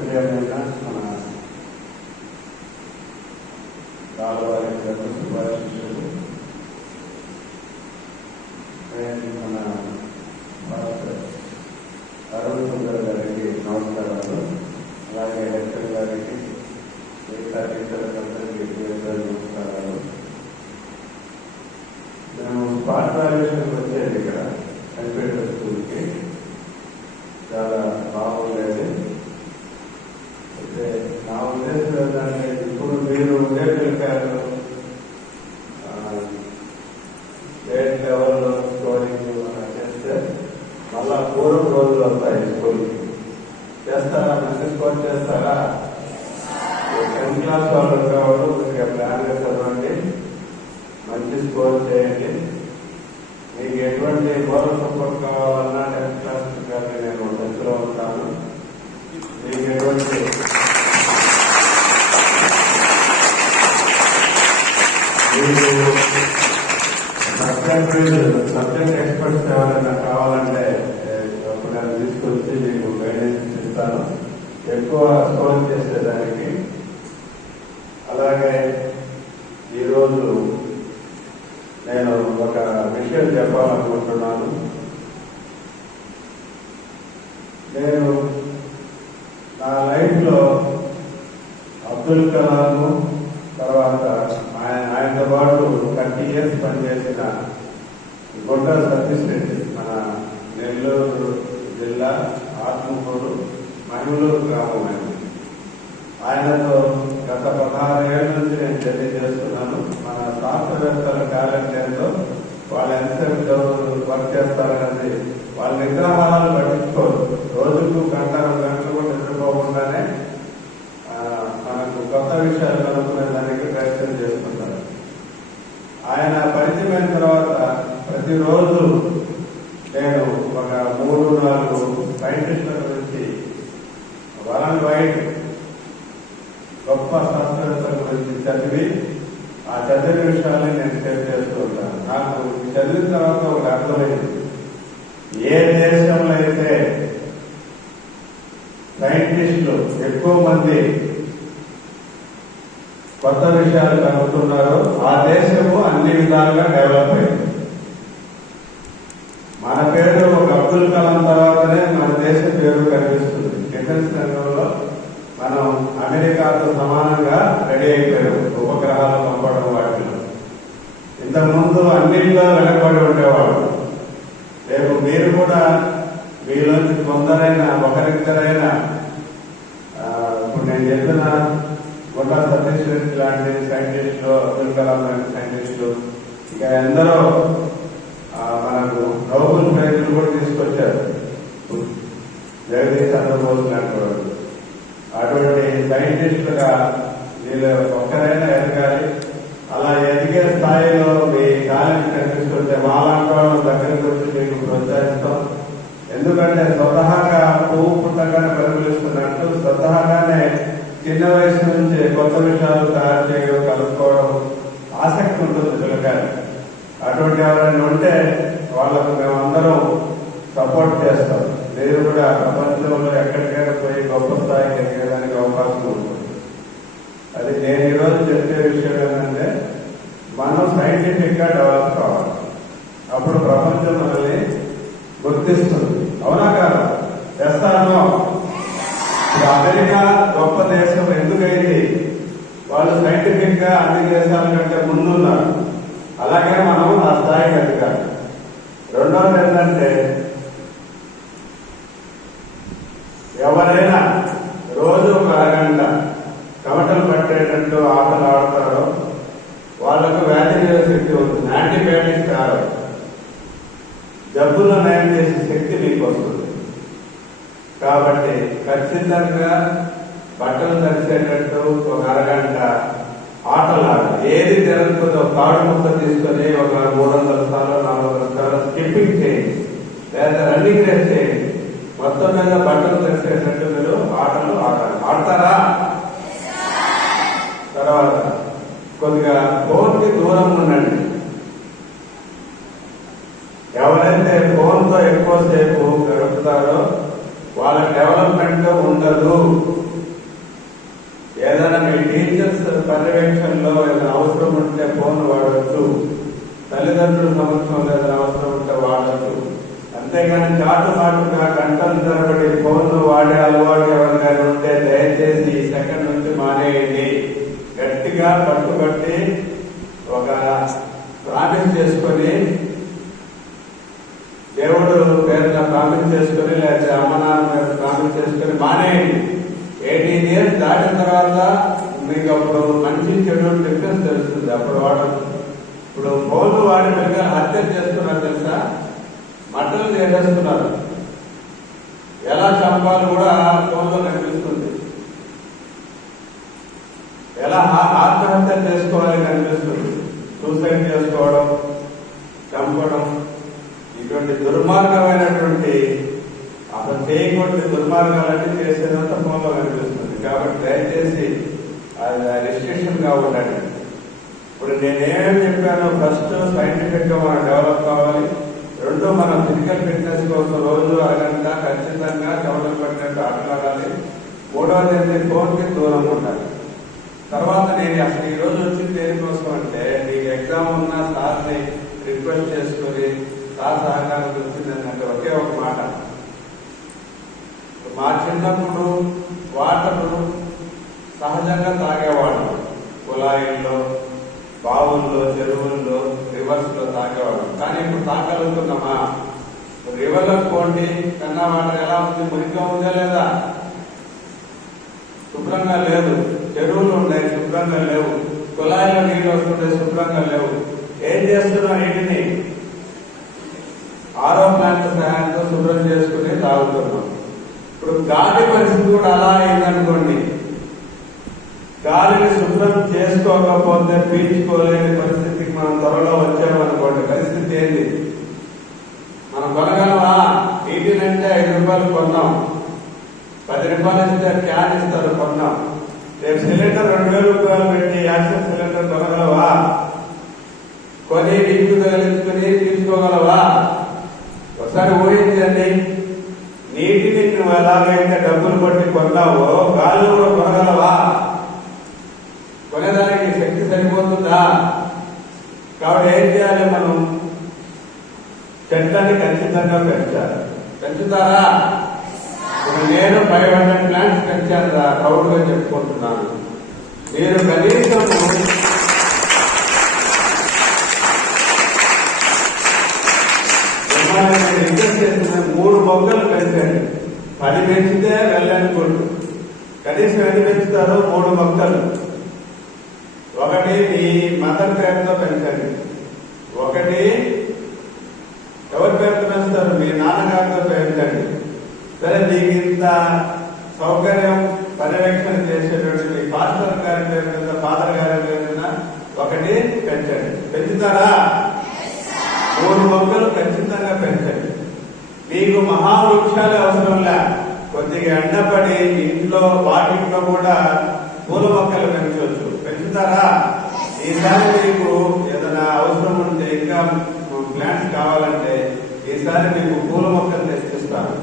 ప్రియమైన మన రాళ్ళవారి శుభాశిష్యులు, మన అరుణ్ సుందర్ గారికి నమస్కారాలు. అలాగే ఎస్ఎల్ గారికి, మిగతా టీచర్లందరికీ నమస్కారాలు. మేము పాఠశాలకు వచ్చేది ఇక్కడ కంప్యూటర్ స్కూల్కి. చాలా బాగుండేది. అయితే నా ఉద్దేశం ఏంటంటే, ఇప్పుడు మీరు ఉండే పిల్లకాయలు స్టేట్ లెవెల్లో స్కోరింగ్ చేస్తే మళ్ళా పూర్వం రోజులు వస్తాయి. స్కూల్కి చేస్తారా? మంచి స్కోర్ చేస్తారా? 10th క్లాస్ వాళ్ళు కావాలి, మీరు ప్లాన్గా చదవండి, మంచి స్కోర్ చేయండి. మీకు ఎటువంటి మోరల్ సపోర్ట్ కావాలన్నా 10th క్లాస్ కానీ నేను టచ్లో ఉంటాను. మీకు ఎటువంటి సబ్జెక్ట్ ఎక్స్పర్ట్స్ ఎవరైనా కావాలంటే అప్పుడు నేను తీసుకొచ్చి మీకు గైడెన్స్ ఇస్తాను, ఎక్కువ స్కోర్ చేసేదానికి. అలాగే ఈరోజు నేను ఒక విషయం చెప్పాలనుకుంటున్నాను. నేను నా లైఫ్లో అబ్దుల్ కలాం తర్వాత ఆయనతో పాటు 30 years పనిచేసిన గుంట సతీష్ రెడ్డి, మన నెల్లూరు జిల్లా ఆత్మకూరు మహిళూరు గ్రామం. ఆయనతో గత 16 ఏళ్ల నుంచి నేను చర్య చేస్తున్నాను. మన శాస్త్రవేత్తల టాలెంట్ ఏంటో, వాళ్ళు ఎంతసేపు వర్క్ చేస్తారనేది వాళ్ళ నిగ్రహాలు పట్టించుకోరు. రోజుకు గంట 2 గంటలు కూడా నిద్రపోకుండానే మనకు కొత్త విషయాలు కనుక్కునేదానికి ప్రయత్నం చేస్తుంటారు. ఆయన పరిచయమైన తర్వాత ప్రతిరోజు నేను ఒక 3-4 సైంటిస్టుల గురించి, వరల్డ్ వైడ్ గొప్ప శాస్త్రవేత్తల గురించి చదివి, ఆ చదివిన విషయాన్ని నేను షేర్ చేస్తూ ఉంటాను. నాకు చదివిన తర్వాత ఒక అర్థమైంది, ఏ దేశంలో అయితే సైంటిస్టులు ఎక్కువ మంది కొత్త విషయాలు కనుక్కున్నారో ఆ దేశము అన్ని విధాలుగా డెవలప్ అయింది. మన పేరు ఒక అబ్దుల్ కలాం తర్వాతనే మన దేశ పేరు కనిపిస్తుంది. డిఫెన్స్ రంగంలో మనం అమెరికాతో సమానంగా రెడీ అయిపోయాం, ఉపగ్రహాలు పంపడం వాటిలో. ఇంతకుముందు అన్నింటిలో వెనకబడి ఉండేవాడు. రేపు మీరు కూడా మీలోంచి కొందరైనా, ఒకరిద్దరైనా, ఇప్పుడు నేను చెప్పిన గుంటా సతీష్ రెడ్డి లాంటి సైంటిస్టులు, అబ్దుల్ కలాం లాంటి సైంటిస్టులు, ఇక ఎందరో మనకు నోబెల్ ప్రైజులు కూడా తీసుకొచ్చారు. జగదీష్ చంద్రబోస్ లాంటి వాళ్ళు. అటువంటి సైంటిస్టులుగా వీళ్ళు ఒక్కరైనా ఎదగాలి. అలా ఎదిగే స్థాయిలో మీ టాలెంట్ కనిపిస్తుంటే మాలాంటి వాళ్ళ దగ్గరికి వచ్చి మీకు ప్రోత్సహిస్తాం. ఎందుకంటే స్వతహాగా పువ్వు పుట్టగానే పరిగణిస్తున్నట్టు స్వతహాగానే చిన్న వయసు నుంచి కొత్త విషయాలు తయారు చేయడం, కలుపుకోవడం ఆసక్తి ఉంటుంది పిల్లకాయలు. అటువంటి ఎవరైనా ఉంటే వాళ్ళకు మేమందరం సపోర్ట్ చేస్తాం. మీరు కూడా ప్రపంచంలో ఎక్కడికైనా పోయి గొప్ప స్థాయికి ఎదగడానికి అవకాశం ఉంటుంది. అది నేను ఈరోజు చెప్పే విషయం ఏంటంటే, మనం సైంటిఫిక్ గా డెవలప్ కావాలి. అప్పుడు ప్రపంచం మనల్ని గుర్తిస్తుంది. అవునా కాదా? చేస్తాను. అమెరికా గొప్ప దేశం ఎందుకైంది? వాళ్ళు సైంటిఫిక్ గా అన్ని దేశాల కంటే ముందున్నారు. అలాగే మనం ఆ స్థాయికి ఎదగాలి. రెండవది ఏంటంటే, ఎవరైనా రోజు ఒక అరగంట కమటలు పట్టేటట్టు ఆటలు ఆడతారో వాళ్లకు వ్యాధి నిరోధక శక్తి ఉంటుంది. యాంటీబయాటిక్స్ కాదు, జబ్బులు నయం చేసే శక్తి మీకు వస్తుంది. కాబట్టి ఖచ్చితంగా బట్టలు తడిసేటట్టు ఒక అరగంట ఆటలాడాలి. ఏది జరుగుతుందో తాడు ముక్క తీసుకొని ఒక 300 సార్లు 400 సార్లు స్కిప్పింగ్ చేయండి, లేదా రన్నింగ్ రేస్ చేయండి. మొత్తం మీద బట్టలు తడిసేటట్టు మీరు ఆటలు ఆడాలి. ఆడతారా? తర్వాత కొద్దిగా ఫోన్కి దూరం ఉండండి. ఎవరైతే ఫోన్తో ఎక్కువసేపు గడుపుతారో వాళ్ళ డెవలప్మెంట్ ఉండదు. ఏదైనా మీ టీచర్స్ పర్యవేక్షణలో ఏదైనా అవసరం ఉంటే ఫోన్ వాడవచ్చు, తల్లిదండ్రుల సమక్షంలో ఏదైనా అవసరం ఉంటే వాడచ్చు. అంతేగాని చాటుమాటుగా గంటల తరబడి ఫోన్ వాడే అలవాటు ఎవరికైనా ఉంటే దయచేసి ఈ సెకండ్ నుంచి మానేయండి. గట్టిగా పట్టుబట్టి ఒక ప్రామిస్ చేసుకొని, దేవుడు పేరున ప్రామిస్ చేసుకొని, లేకపోతే అమ్మ నాన్న మీద ప్రామిస్ చేసుకొని మానేయండి. 18 years దాటిన తర్వాత మీకు అప్పుడు మంచి చెడు డిఫరెన్స్ తెలుస్తుంది. అప్పుడు వాడచ్చు. ఇప్పుడు ఫోన్ వాడి పిల్లలు హత్య చేస్తున్నారు తెలుసా, మట్టలు చేసేస్తున్నారు. ఎలా చంపాలి కూడా ఫోన్లో కనిపిస్తుంది, ఎలా ఆత్మహత్య చేసుకోవాలి కనిపిస్తుంది, సూసైడ్ చేసుకోవడం, చంపడం, ఇటువంటి దుర్మార్గమైనటువంటి అసలు చేయకూడని దుర్మార్గాలన్నీ చేసేదంతా ఫోన్లో కనిపిస్తుంది. కాబట్టి దయచేసి అది రిస్ట్రిక్షన్ గా ఉండండి. ఇప్పుడు నేనేమేమి చెప్పాను, ఫస్ట్ సైంటిఫిక్ గా మనం డెవలప్ కావాలి. రెండు, మన ఫిజికల్ ఫిట్నెస్ కోసం రోజు అరగంట ఖచ్చితంగా చెమటలు పట్టినట్టు ఆటలాడాలి. మూడవది ఫోన్ కి దూరం ఉండాలి. తర్వాత నేను అసలు ఈ రోజు వచ్చింది దేనికోసం అంటే, నీకు ఎగ్జామ్ ఉన్నా సార్ని రిక్వెస్ట్ చేసుకుని సార్ సహకారం వచ్చిందంటే ఒకే ఒక మాట. మా చిన్నప్పుడు వాటరు సహజంగా తాగేవాడు, కుళాయిల్లో, బావుల్లో, చెరువుల్లో, రివర్స్ లో తాగేవాడు. కానీ ఇప్పుడు తాగలుగుతున్నామా? రివర్లో పోండి, కన్నా వాటర్ ఎలా ఉంది, మురికిగా ఉందా లేదా? శుభ్రంగా లేదు. చెరువులు ఉన్నాయి, శుభ్రంగా లేవు. కుళాయిలో నీళ్ళు వస్తుంటాయి, శుభ్రంగా లేవు. ఏం చేస్తున్నాం? వీటిని ఆరో ప్లాంట్ సహాయంతో శుభ్రం చేసుకుని తాగుతున్నాం. ఇప్పుడు గాలి పరిస్థితి కూడా అలా అయిందనుకోండి. గాలిని శుభ్రం చేసుకోకపోతే పీల్చుకోలేని పరిస్థితికి మనం త్వరలో వచ్చామనుకోండి. పరిస్థితి ఏంటి? మనం కొనగలమా? నీటినంటే 5 రూపాయలు కొన్నాం, 10 రూపాయలు ఇస్తే క్యాన్ ఇస్తారు, కొన్నాం. రేపు సిలిండర్ 2000 రూపాయలు పెట్టి యాక్సిడెంట్ సిలిండర్ కొనగలవా? కొని నీళ్లు తగిలించుకుని తీసుకోగలవా? ఒకసారి ఊహించండి. నీటిని నువ్వు ఎలాగైతే డబ్బులు పట్టి కొన్నావో గాలి కూడా కొనగలవా? కొనేదానికి శక్తి సరిపోతుందా? కాబట్టి ఏం చేయాలి? మనం చెట్లని ఖచ్చితంగా పెంచాలి. పెంచుతారా? నేను 500 ప్లాంట్స్ పెంచాను, ప్రౌడ్ గా చెప్పుకుంటున్నాను. మీరు కనీసం రిక్వెస్ట్ చేసిన 3 మొక్కలు పెంచండి. 10 పెంచితే వెళ్ళనుకోండి. కనీసం ఎన్ని పెంచుతారో 3 మొక్కలు. ఒకటి మీ మదర్ పేరుతో పెంచండి, ఒకటి ఎవరి పేరుతో పెంచుతారు? మీ నాన్నగారితో పెంచండి. సరే, మీకు ఇంత సౌకర్యం పర్యవేక్షణ చేసేటువంటి మీ పాస్టర్ గారి పేరు మీద, ఫాదర్ గారి పేరు మీద ఒకటి పెంచండి. పెంచుతారా? 3 మొక్కలు ఖచ్చితంగా పెంచండి. మీకు మహావృక్షాలు అవసరంలే, కొద్దిగా ఎండపడి ఇంట్లో వాటిలో కూడా పూల మొక్కలు పెంచవచ్చు. పెంచుతారా? ఈసారి మీకు ఏదైనా అవసరం ఉంటే, ఇంకా ప్లాంట్స్ కావాలంటే ఈసారి మీకు పూల మొక్కలు తెచ్చిస్తాను.